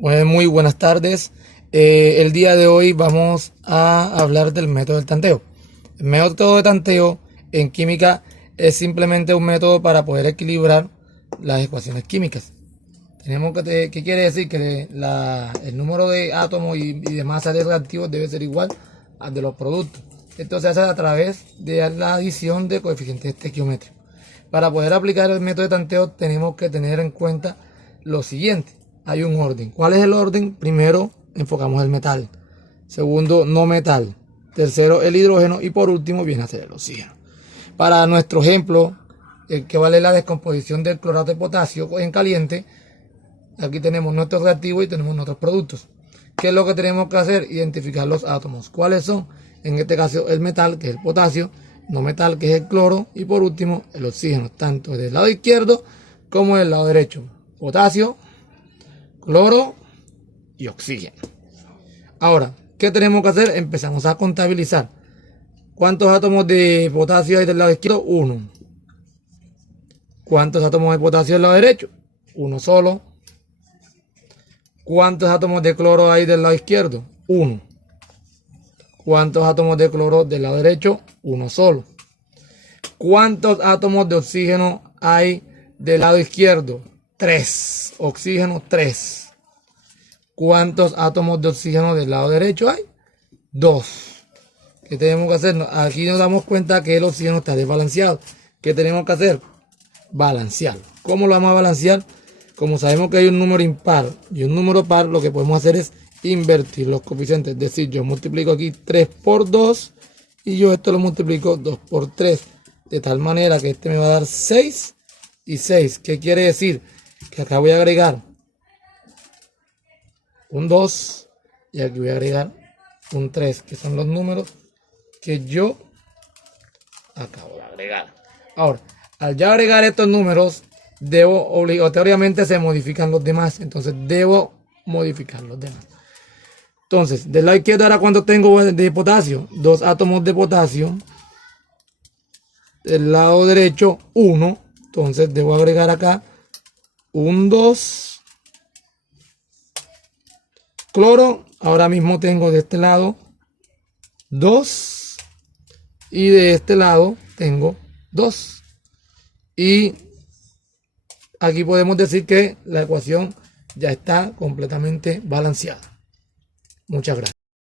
Muy buenas tardes. El día de hoy vamos a hablar del método del tanteo. El método de tanteo en química es simplemente un método para poder equilibrar las ecuaciones químicas. ¿Qué quiere decir? Que el número de átomos y de masa de reactivos debe ser igual al de los productos. Esto se hace a través de la adición de coeficientes estequiométricos. Para poder aplicar el método de tanteo tenemos que tener en cuenta lo siguiente. Hay un orden. ¿Cuál es el orden? Primero enfocamos el metal. Segundo, no metal. Tercero, el hidrógeno. Y por último viene a ser el oxígeno. Para nuestro ejemplo, que vale la descomposición del clorato de potasio en caliente, aquí tenemos nuestros reactivos y tenemos nuestros productos. ¿Qué es lo que tenemos que hacer? Identificar los átomos. ¿Cuáles son? En este caso el metal, que es el potasio, no metal, que es el cloro, y por último el oxígeno, tanto del lado izquierdo como del lado derecho. Potasio, cloro y oxígeno. Ahora, ¿qué tenemos que hacer? Empezamos a contabilizar. ¿Cuántos átomos de potasio hay del lado izquierdo? 1. ¿Cuántos átomos de potasio del lado derecho? 1 solo. ¿Cuántos átomos de cloro hay del lado izquierdo? 1. ¿Cuántos átomos de cloro del lado derecho? 1 solo. ¿Cuántos átomos de oxígeno hay del lado izquierdo? 3. Oxígeno 3. ¿Cuántos átomos de oxígeno del lado derecho hay? 2. ¿Qué tenemos que hacer? Aquí nos damos cuenta que el oxígeno está desbalanceado. ¿Qué tenemos que hacer? Balancearlo. ¿Cómo lo vamos a balancear? Como sabemos que hay un número impar y un número par, lo que podemos hacer es invertir los coeficientes. Es decir, yo multiplico aquí 3 por 2 y yo esto lo multiplico 2 por 3. De tal manera que este me va a dar 6 y 6. ¿Qué quiere decir? Que acá voy a agregar un 2 y aquí voy a agregar un 3, que son los números que yo acabo de agregar. Ahora, al ya agregar estos números, obligatoriamente se modifican los demás. Entonces debo modificar los demás. Entonces, del lado izquierdo ahora, ¿cuánto tengo de potasio? 2 átomos de potasio. Del lado derecho, 1. Entonces debo agregar acá un 2. Cloro, ahora mismo tengo de este lado 2. Y de este lado tengo 2. Y aquí podemos decir que la ecuación ya está completamente balanceada. Muchas gracias.